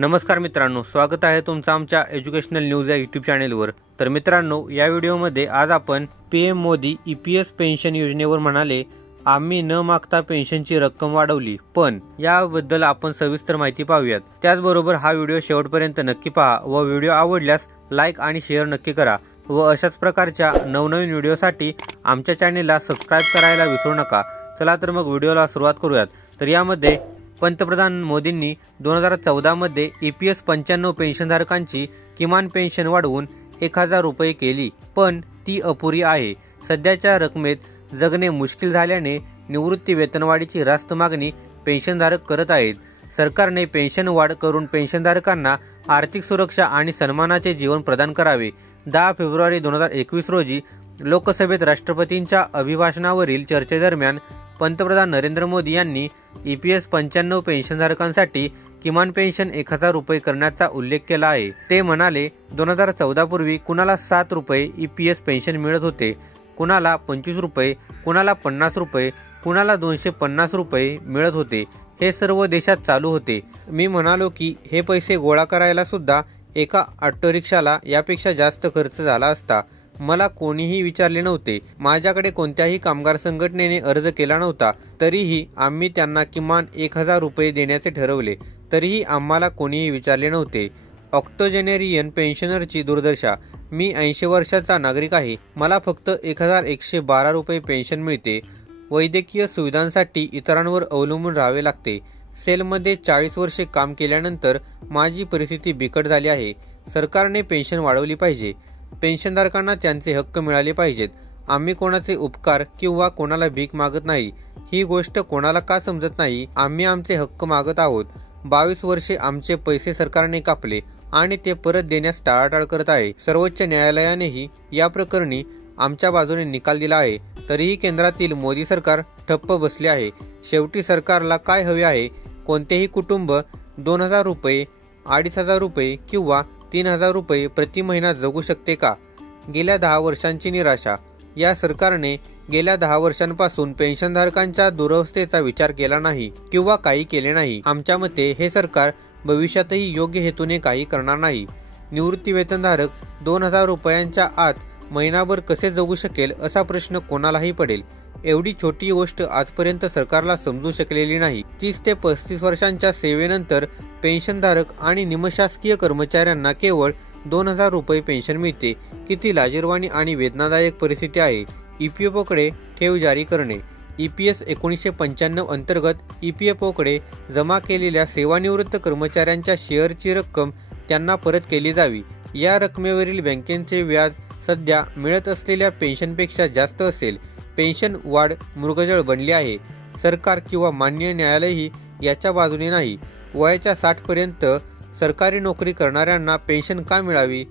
नमस्कार मित्रांनो, स्वागत आहे तुमचं आमच्या एज्युकेशनल न्यूज या यूट्यूब चॅनेलवर। तर मित्रांनो, या व्हिडिओमध्ये आज आपण पीएम मोदी ईपीएस पेन्शन योजनेवर म्हणाले, आम्ही न मागता पेन्शनची रक्कम वाढवली, पण याबद्दल आपण सविस्तर माहिती पाहूयात। त्याचबरोबर हा व्हिडिओ शेवटपर्यंत नक्की पहा व व्हिडिओ आवडल्यास लाईक आणि शेअर नक्की करा व अशाच प्रकारच्या नवनवीन व्हिडिओसाठी आमच्या चॅनेलला सबस्क्राइब करायला विसरू नका। चला तर मग व्हिडिओला सुरुवात करूयात। तर यामध्ये पंतप्रधान मोदींनी 2014 मध्ये ईपीएस 95 पेन्शनधारकांची किमान पेन्शन वाढवून 1000 रुपये केली, पण ती अपुरी आहे। सध्याच्या रकमेत जगणे मुश्किल झाल्याने निवृत्ती वेतनवाढीची रास्त मागणी पेन्शनधारक करत आहेत। सरकारने पेन्शन वाढ करून पेन्शनधारकांना आर्थिक सुरक्षा आणि सन्मानाचे जीवन प्रदान करावे। 10 फेब्रुवारी 2021 रोजी लोकसभेत राष्ट्रपतींच्या अभिभाषणावरील चर्चेदरम्यान पंतप्रधान नरेंद्र मोदी यांनी ईपीएस 95 पेन्शनधारकांसाठी किमान पेन्शन 1000 रुपये करण्याचा उल्लेख केला आहे। ते म्हणाले, 2014 पूर्वी कुणाला 7 रुपये ईपीएस पेन्शन मिळत होते, कुणाला 25 रुपये, कुणाला 50 रुपये, कुणाला 250 रुपये मिळत होते। हे सर्व देशात चालू होते। मी म्हणालो की हे पैसे गोळा करायला सुद्धा एका ऑटो रिक्षाला यापेक्षा जास्त खर्च झाला असता। मला कोणीही विचारले नव्हते, माझ्याकडे कोणत्याही कामगार संघटनेने अर्ज केला नव्हता, तरीही आम्ही त्यांना किमान 1000 रुपये देण्याचे ठरवले, तरीही आम्हाला कोणीही विचारले नव्हते। ऑक्टोजेनेरियन पेन्शनरची दुर्दशा। मी 80 वर्षाचा नागरिक आहे, मला फक्त 1112 रुपये पेन्शन मिळते। वैद्यकीय सुविधांसाठी इतरांवर अवलंबून राहावे लागते। सेलमध्ये 40 वर्षे काम केल्यानंतर माझी परिस्थिती बिकट झाली आहे। सरकारने पेन्शन वाढवली पाहिजे, पेन्शनधारकांना त्यांचे हक्क मिळाले पाहिजेत। आम्ही कोणाचे उपकार किंवा कोणाला भीक मागत नाही, ही गोष्ट कोणाला का समजत नाही। आम्ही आमचे हक्क मागत आहोत। 22 वर्षे आमचे पैसे सरकारने कापले आणि ते परत देण्यास टाळाटाळ करत आहे। सर्वोच्च न्यायालयानेही या प्रकरणी आमच्या बाजूने निकाल दिला आहे, तरीही केंद्रातील मोदी सरकार ठप्प बसले आहे। शेवटी सरकारला काय हवे आहे? कोणतेही कुटुंब 2000 रुपये, 2500 रुपये किंवा 3000 रुपये प्रति महिना जगू शकते का? गेल्या 10 वर्षांची निराशा। या सरकारने गेल्या 10 वर्षांपासून पेन्शनधारकांच्या दुरवस्थेचा विचार केला नाही किंवा काही केले नाही। आमच्या मते हे सरकार भविष्यातही योग्य हेतूने काही करणार नाही। निवृत्ती वेतनधारक 2000 रुपयांच्या आत महिनाभर कसे जगू शकेल असा प्रश्न कोणालाही पडेल। एवढी छोटी गोष्ट आजपर्यंत सरकारला समजू शकलेली नाही। 30 ते 35 वर्षांच्या सेवेनंतर पेन्शनधारक आणि निमशासकीय कर्मचाऱ्यांना केवळ 2000 रुपये पेन्शन मिळते। किती लाजिरवाणी आणि वेदनादायक परिस्थिती आहे। ईपीएफओकडे ठेव जारी करणे। ईपीएस 1995 अंतर्गत ईपीएफओकडे जमा केलेल्या सेवानिवृत्त कर्मचाऱ्यांच्या शेअरची रक्कम त्यांना परत केली जावी। या रकमेवरील बँकेचे व्याज सध्या मिळत असलेल्या पेन्शनपेक्षा जास्त असेल। पेन्शन वाढ मृगजळ बनली आहे। सरकार किंवा मान्य न्यायालयही याच्या बाजूने नाही। वयाच्या 60 पर्यंत सरकारी नोकरी करणाऱ्यांना पेन्शन का मिळावी?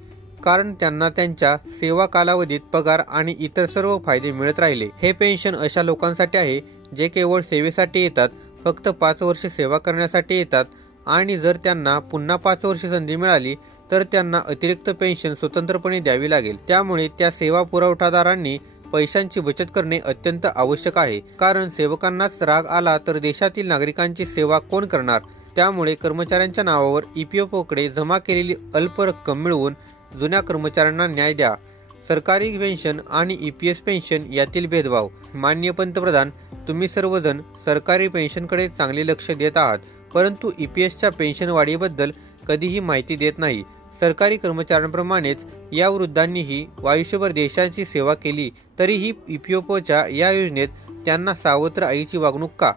कारण त्यांना त्यांच्या सेवा कालावधीत पगार आणि इतर सर्व फायदे मिळत राहिले। हे पेन्शन अशा लोकांसाठी आहे जे केवळ सेवेसाठी येतात, फक्त 5 वर्षे सेवा करण्यासाठी येतात, आणि जर त्यांना पुन्हा 5 वर्षे संधी मिळाली तर त्यांना अतिरिक्त पेन्शन स्वतंत्रपणे द्यावी लागेल। त्यामुळे त्या सेवा पुरवठादारांनी पैशांची बचत करणे अत्यंत आवश्यक आहे, कारण सेवकांनाच राग आला तर देशातील नागरिकांची सेवा कोण करणार? त्यामुळे कर्मचाऱ्यांच्या नावावर ईपीएफओकडे जमा केलेली अल्प रक्कम मिळवून जुन्या कर्मचाऱ्यांना न्याय द्या। सरकारी पेन्शन आणि ईपीएस पेन्शन यातील भेदभाव। माननीय पंतप्रधान, तुम्ही सर्वजण सरकारी पेन्शनकडे चांगले लक्ष देत आहात, परंतु ईपीएसच्या पेन्शन वाढीबद्दल कधीही माहिती देत नाही। सरकारी कर्मचाऱ्यांप्रमाणेच या वृद्धांनीही आयुष्यभर देशाची सेवा केली, तरीही ईपीएफओच्या या योजनेत त्यांना सावत्र आईची वागणूक का?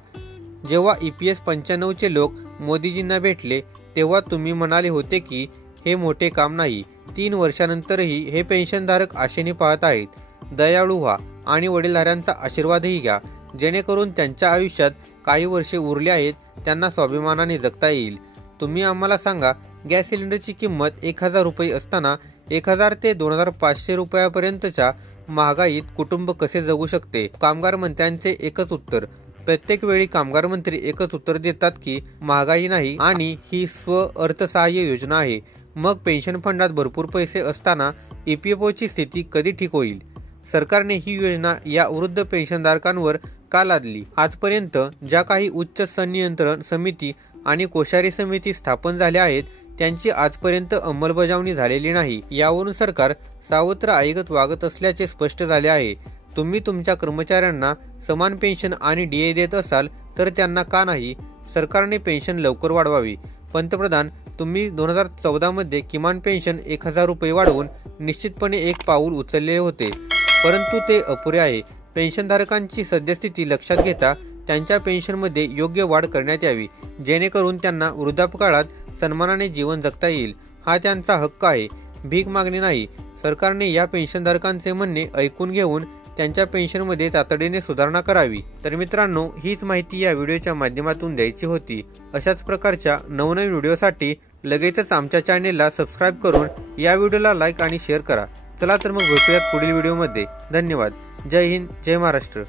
जेव्हा ईपीएस 95 चे लोक मोदीजींना भेटले तेव्हा तुम्ही म्हणाले होते की हे मोठे काम नाही। 3 वर्षानंतरही हे पेन्शनधारक आशेने पाहत आहेत। दयाळू व्हा आणि वडीलधाऱ्यांचा आशीर्वादही घ्या, जेणेकरून त्यांच्या आयुष्यात काही वर्षे उरली आहेत त्यांना स्वाभिमानाने जगता येईल। तुम्ही आम्हाला सांगा, गॅस सिलेंडरची किंमत 1000 रुपये असताना 1000 ते 2500 रुपयापर्यंतच्या महागाईत कुटुंब कसे जगू शकते? कामगार मंत्र्यांचे एकच उत्तर। प्रत्येक वेळी कामगार मंत्री एकच उत्तर देतात की महागाई नाही आणि ही स्व अर्थसहाय्य योजना आहे। मग पेन्शन फंडात भरपूर पैसे असताना ईपीएफओची स्थिती कधी ठीक होईल? सरकारने ही योजना या वृद्ध पेन्शनधारकांवर का लादली? आजपर्यंत ज्या काही उच्च संनियंत्रण समिती आणि कोश्यारी समिती स्थापन झाल्या आहेत त्यांची आजपर्यंत अंमलबजावणी झालेली नाही। यावरून सरकार सावत्र आईगत वागत असल्याचे स्पष्ट झाले आहे। तुम्ही तुमच्या कर्मचाऱ्यांना समान पेन्शन आणि डीए देत असाल तर त्यांना का नाही? सरकारने पेन्शन लवकर वाढवावी। पंतप्रधान, तुम्ही 2014 मध्ये किमान पेन्शन 1000 रुपये वाढवून निश्चितपणे एक पाऊल उचलले होते, परंतु ते अपुरे आहे। पेन्शनधारकांची सद्यस्थिती लक्षात घेता त्यांच्या पेन्शनमध्ये योग्य वाढ करण्यात यावी, जेणेकरून त्यांना वृद्धापकाळात सन्मानाने जीवन जगता येईल। हा त्यांचा हक्क आहे, भीक मागणे नाही। सरकारने या पेन्शनधारकांचे म्हणणे ऐकून घेऊन त्यांच्या पेन्शनमध्ये तातडीने सुधारणा करावी। तर मित्रांनो, हीच माहिती या व्हिडिओच्या माध्यमातून द्यायची होती। अशाच प्रकारच्या नवनवीन व्हिडिओसाठी लगेचच आमच्या चॅनेलला सबस्क्राईब करून या व्हिडिओला लाईक आणि शेअर करा। चला तर मग भेटूयात पुढील व्हिडिओमध्ये। धन्यवाद। जय हिंद, जय महाराष्ट्र।